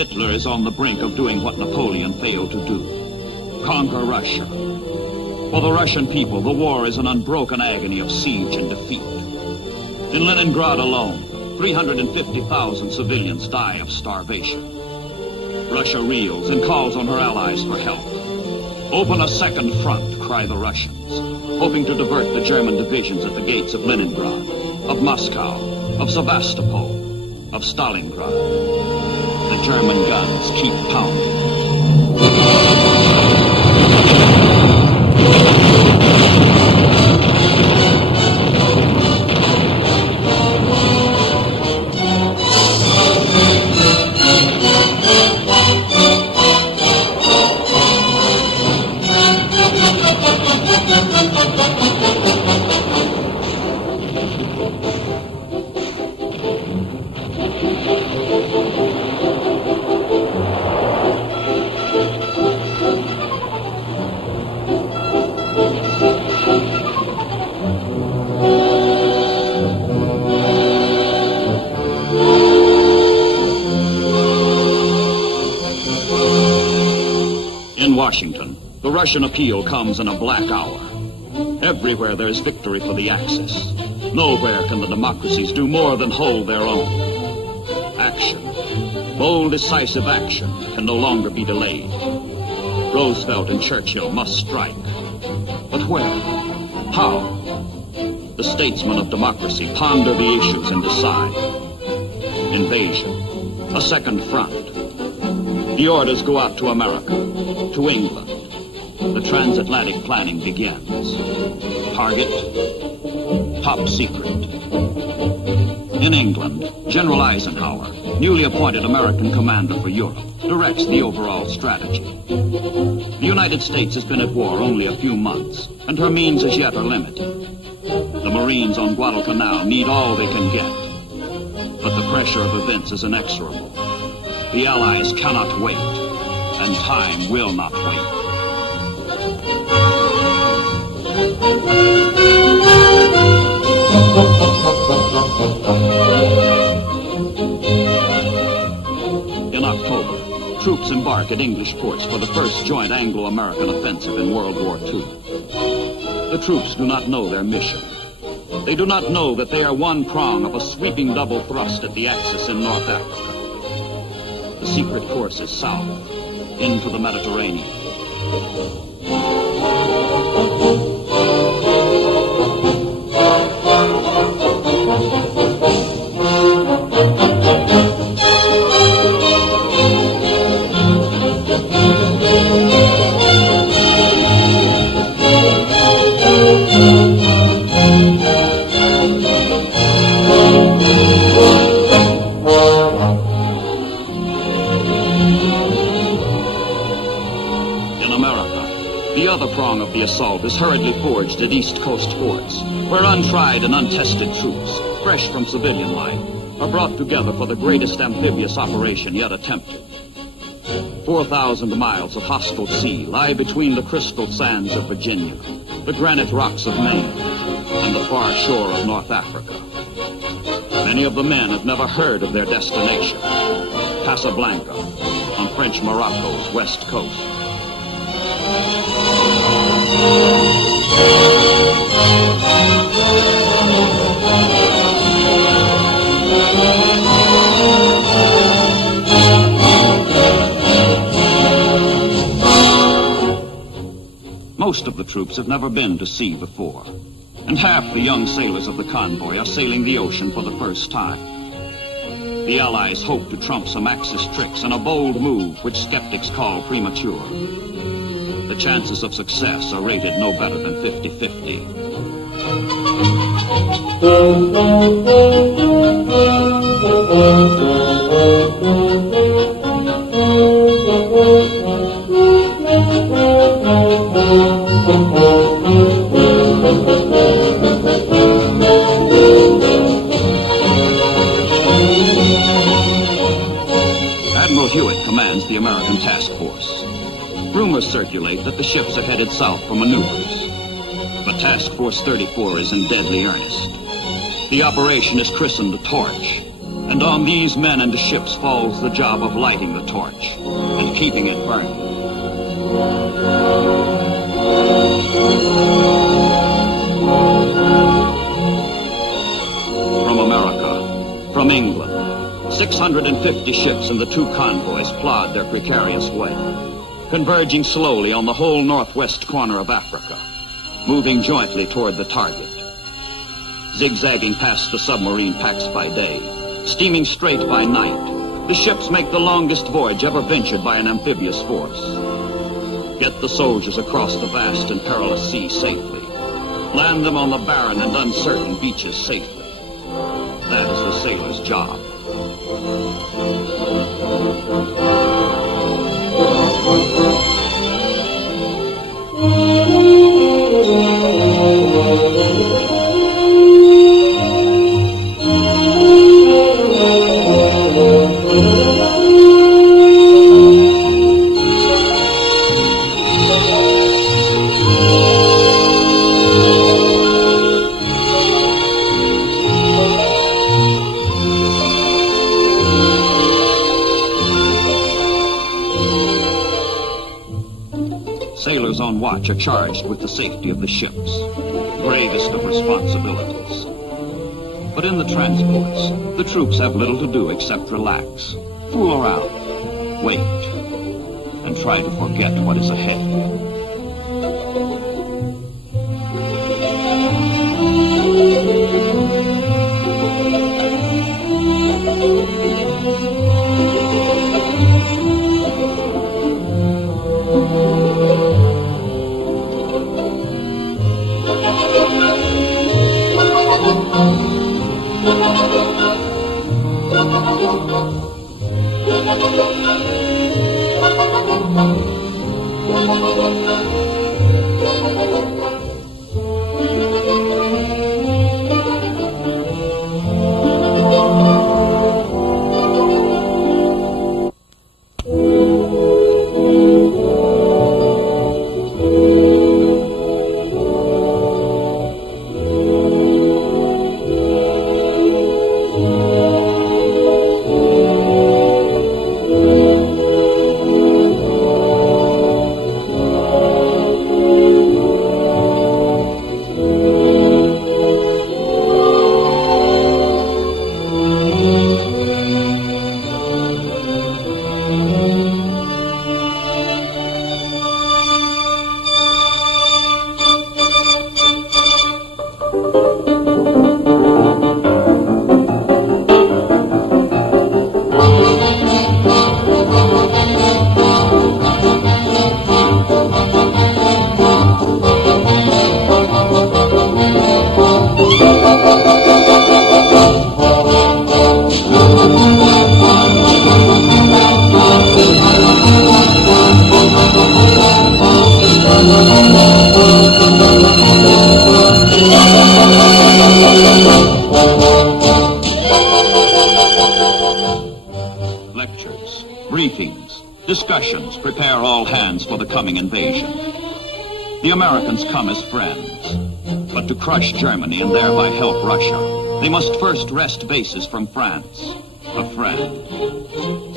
Hitler is on the brink of doing what Napoleon failed to do. Conquer Russia. For the Russian people, the war is an unbroken agony of siege and defeat. In Leningrad alone, 350,000 civilians die of starvation. Russia reels and calls on her allies for help. Open a second front, cry the Russians, hoping to divert the German divisions at the gates of Leningrad, of Moscow, of Sevastopol, of Stalingrad. The German guns keep pounding. Washington, the Russian appeal comes in a black hour. Everywhere there is victory for the Axis. Nowhere can the democracies do more than hold their own. Action, bold, decisive action, can no longer be delayed. Roosevelt and Churchill must strike. But where? How? The statesmen of democracy ponder the issues and decide. Invasion, a second front. The orders go out to America, to England. The transatlantic planning begins. Target, top secret. In England, General Eisenhower, newly appointed American commander for Europe, directs the overall strategy. The United States has been at war only a few months, and her means as yet are limited. The Marines on Guadalcanal need all they can get. But the pressure of events is inexorable. The Allies cannot wait, and time will not wait. In October, troops embark at English ports for the first joint Anglo-American offensive in World War II. The troops do not know their mission. They do not know that they are one prong of a sweeping double thrust at the Axis in North Africa. The secret course is south, into the Mediterranean. Of the assault is hurriedly forged at East Coast forts, where untried and untested troops, fresh from civilian life, are brought together for the greatest amphibious operation yet attempted. 4,000 miles of hostile sea lie between the crystal sands of Virginia, the granite rocks of Maine, and the far shore of North Africa. Many of the men have never heard of their destination, Casablanca, on French Morocco's west coast. Most of the troops have never been to sea before, and half the young sailors of the convoy are sailing the ocean for the first time. The Allies hope to trump some Axis tricks in a bold move which skeptics call premature. The chances of success are rated no better than 50-50. Admiral Hewitt commands the American task force. Rumors circulate that the ships are headed south for maneuvers. But Task Force 34 is in deadly earnest. The operation is christened the Torch, And on these men and ships falls the job of lighting the torch and keeping it burning. From America, from England, 650 ships and the 2 convoys plod their precarious way, converging slowly on the whole northwest corner of Africa, moving jointly toward the target. Zigzagging past the submarine packs by day, steaming straight by night, the ships make the longest voyage ever ventured by an amphibious force. Get the soldiers across the vast and perilous sea safely. Land them on the barren and uncertain beaches safely. That is the sailor's job. Sailors on watch are charged with the safety of the ships, gravest of responsibilities. But in the transports, the troops have little to do except relax, fool around, wait, and try to forget what is ahead. Lectures, briefings, discussions prepare all hands for the coming invasion. The Americans come as friends, but to crush Germany and thereby help Russia, they must first wrest bases from France, a friend.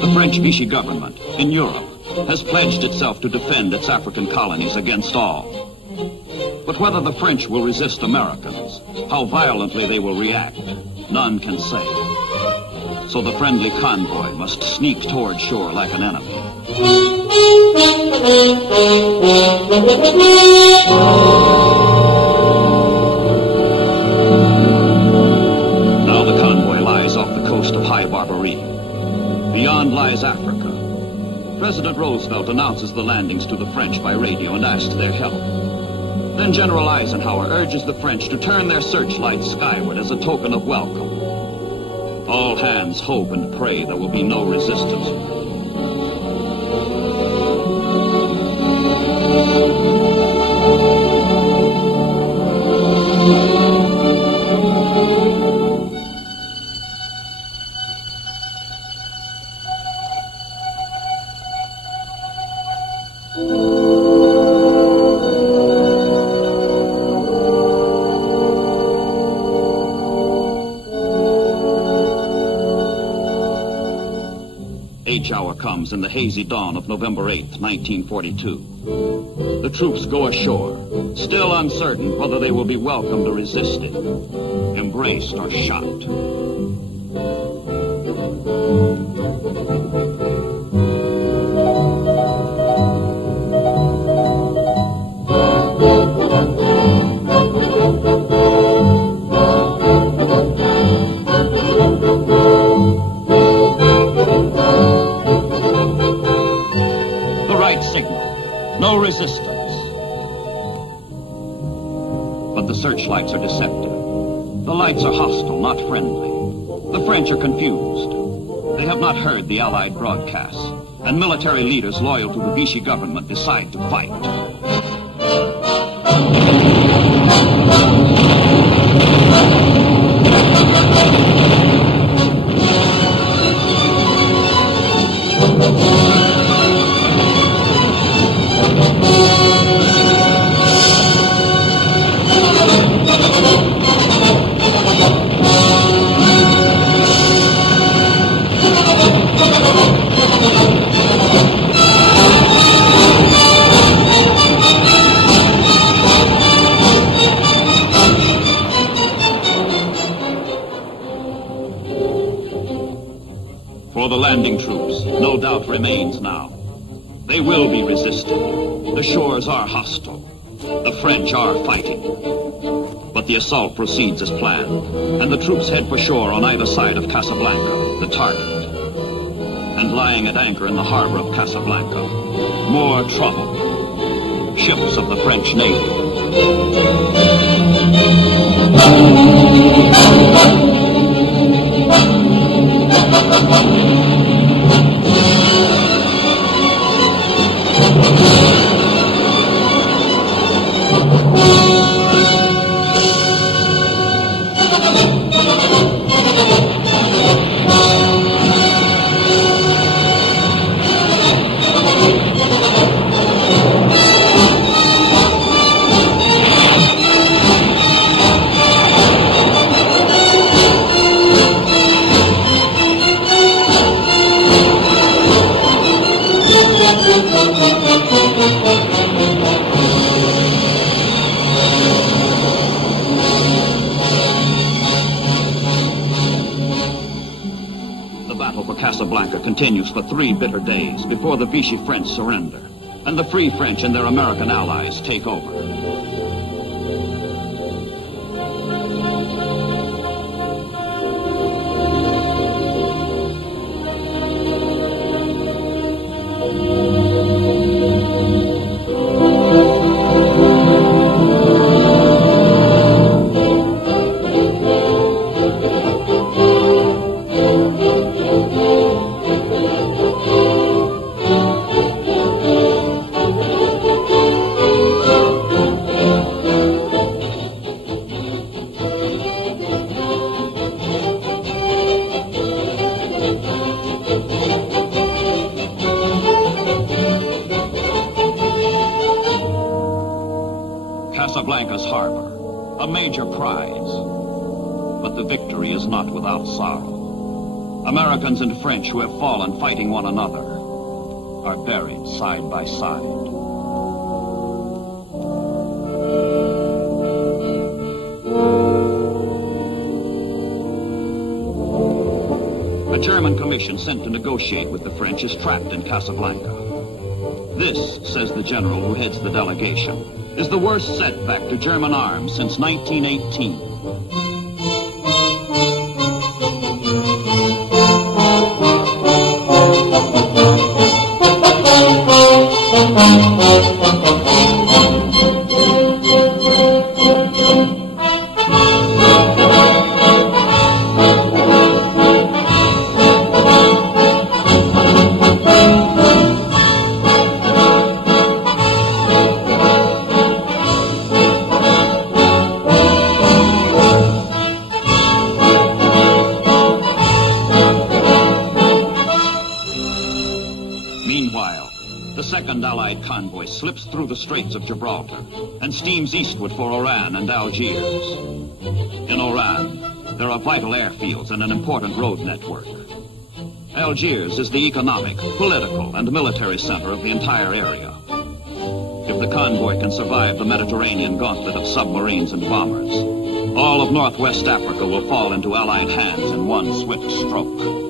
The French Vichy government in Europe has pledged itself to defend its African colonies against all. But whether the French will resist Americans, how violently they will react, none can say. So the friendly convoy must sneak toward shore like an enemy. Now the convoy lies off the coast of High Barbary. Beyond lies Africa. President Roosevelt announces the landings to the French by radio and asks their help. Then General Eisenhower urges the French to turn their searchlights skyward as a token of welcome. All hands hope and pray there will be no resistance. witch hour comes in the hazy dawn of November 8th, 1942. The troops go ashore, still uncertain whether they will be welcomed or resisted, embraced or shot. No resistance. But the searchlights are deceptive. The lights are hostile, not friendly. The French are confused. They have not heard the Allied broadcasts, and military leaders loyal to the Vichy government decide to fight. For the landing troops, no doubt remains now. They will be resisted. The shores are hostile. The French are fighting. But the assault proceeds as planned, and the troops head for shore on either side of Casablanca, the target. And lying at anchor in the harbor of Casablanca, more trouble. Ships of the French Navy. Casablanca continues for 3 bitter days before the Vichy French surrender, and the Free French and their American allies take over. Casablanca's harbor, a major prize. But the victory is not without sorrow. Americans and French who have fallen fighting one another are buried side by side. A German commission sent to negotiate with the French is trapped in Casablanca. This, says the general who heads the delegation, is the worst setback to German arms since 1918. Convoy slips through the Straits of Gibraltar and steams eastward for Oran and Algiers. In Oran, there are vital airfields and an important road network. Algiers is the economic, political, and military center of the entire area. If the convoy can survive the Mediterranean gauntlet of submarines and bombers, all of Northwest Africa will fall into Allied hands in one swift stroke.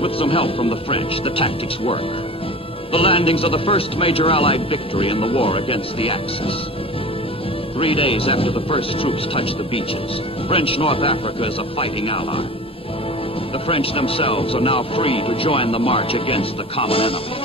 With some help from the French, the tactics work. The landings are the first major Allied victory in the war against the Axis. 3 days after the first troops touch the beaches, French North Africa is a fighting ally. The French themselves are now free to join the march against the common enemy.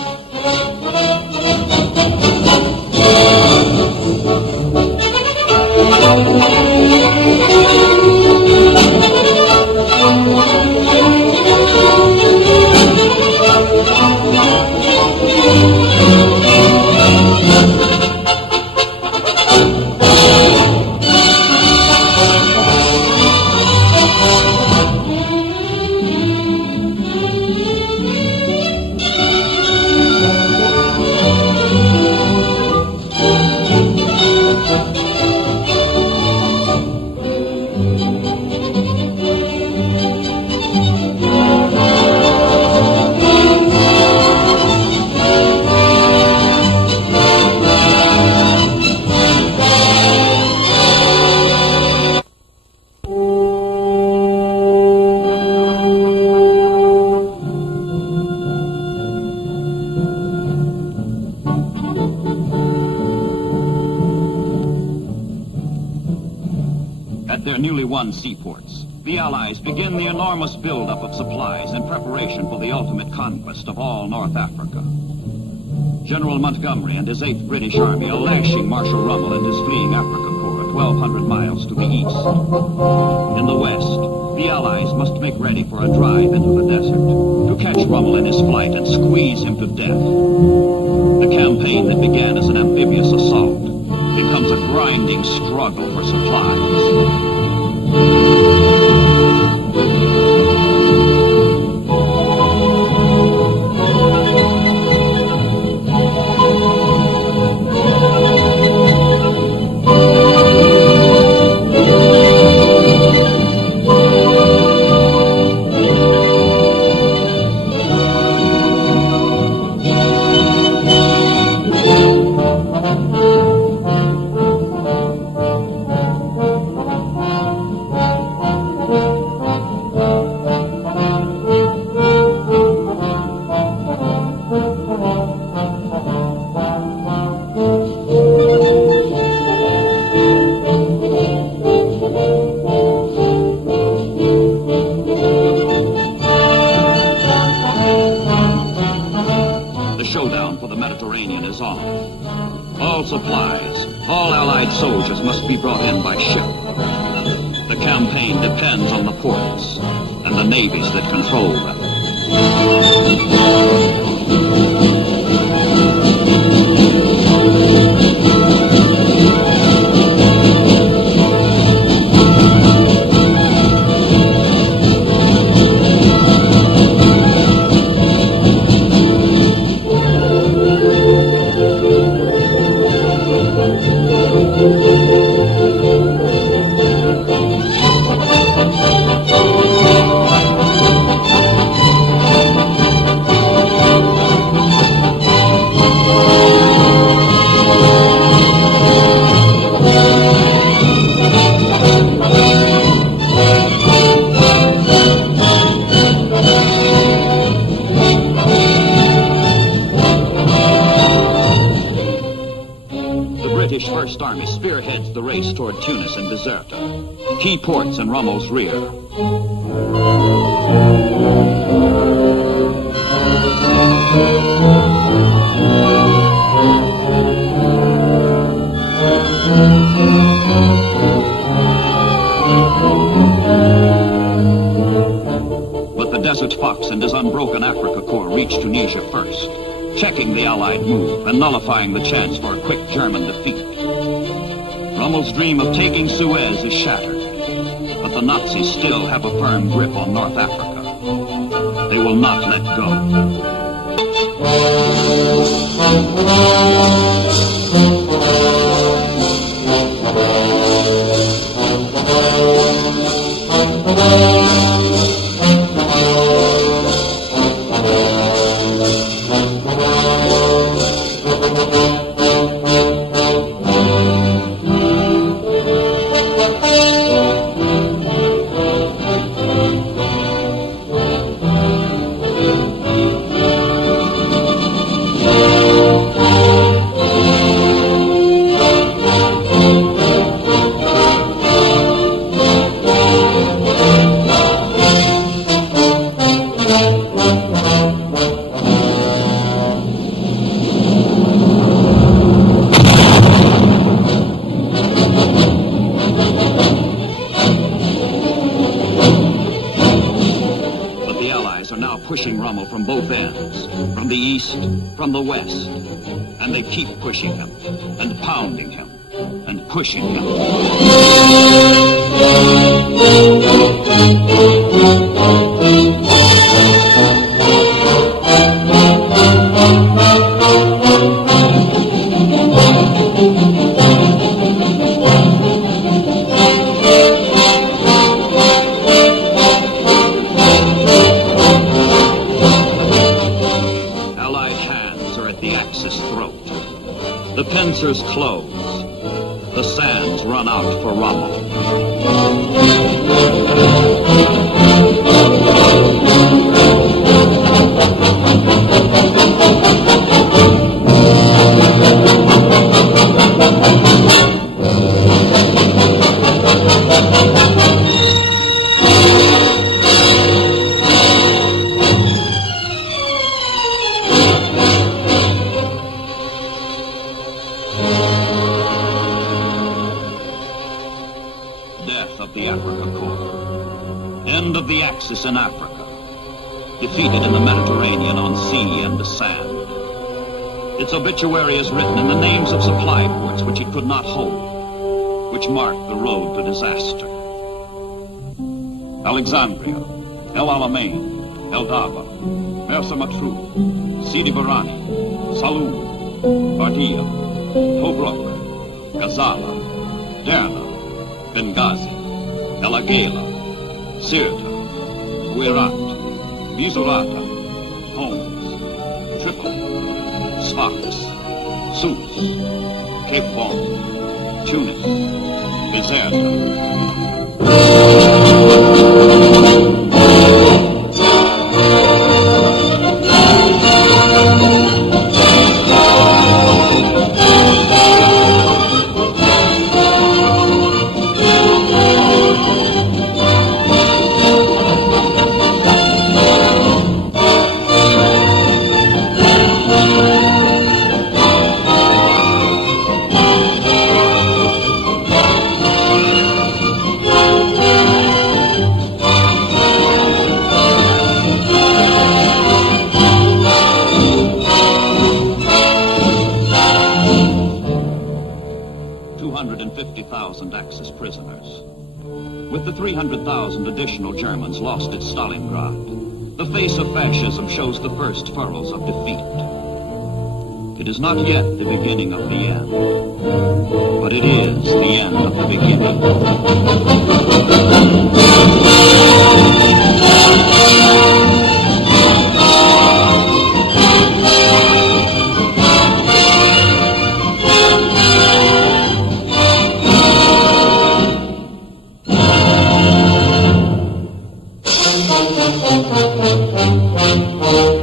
Seaports, the Allies begin the enormous buildup of supplies in preparation for the ultimate conquest of all North Africa. General Montgomery and his 8th British Army are lashing Marshal Rommel and his fleeing Africa Corps 1,200 miles to the east. In the west, the Allies must make ready for a drive into the desert to catch Rommel in his flight and squeeze him to death. The campaign that began as an amphibious assault becomes a grinding struggle for supplies. Soldiers must be brought in by ship. The campaign depends on the ports and the navies that control them. Toward Tunis and Bizerta, key ports in Rommel's rear. But the Desert Fox and his unbroken Africa Corps reach Tunisia first, checking the Allied move and nullifying the chance for a quick German defeat. Rommel's dream of taking Suez is shattered, but the Nazis still have a firm grip on North Africa. They will not let go. Pushing Rommel from both ends, from the east, from the west. And they keep pushing him, and pounding him, and pushing him. The pincers close. The sands run out for Rommel. In Africa, defeated in the Mediterranean on sea and the sand. Its obituary is written in the names of supply ports which it could not hold, which marked the road to disaster. Alexandria, El Alamein, El Daba, Mersa Matruh, Sidi Barani, Saloum, Bardia, Tobruk, Gazala, Derna, Benghazi, El Agela, Sirte, Guerat, Misurata, Homs, Tripoli, Sfax, Sousse, Cape Bon, Tunis, Bizerta. 250,000 Axis prisoners. With the 300,000 additional Germans lost at Stalingrad, the face of fascism shows the first furrows of defeat. It is not yet the beginning of the end, but it is the end of the beginning. 250,000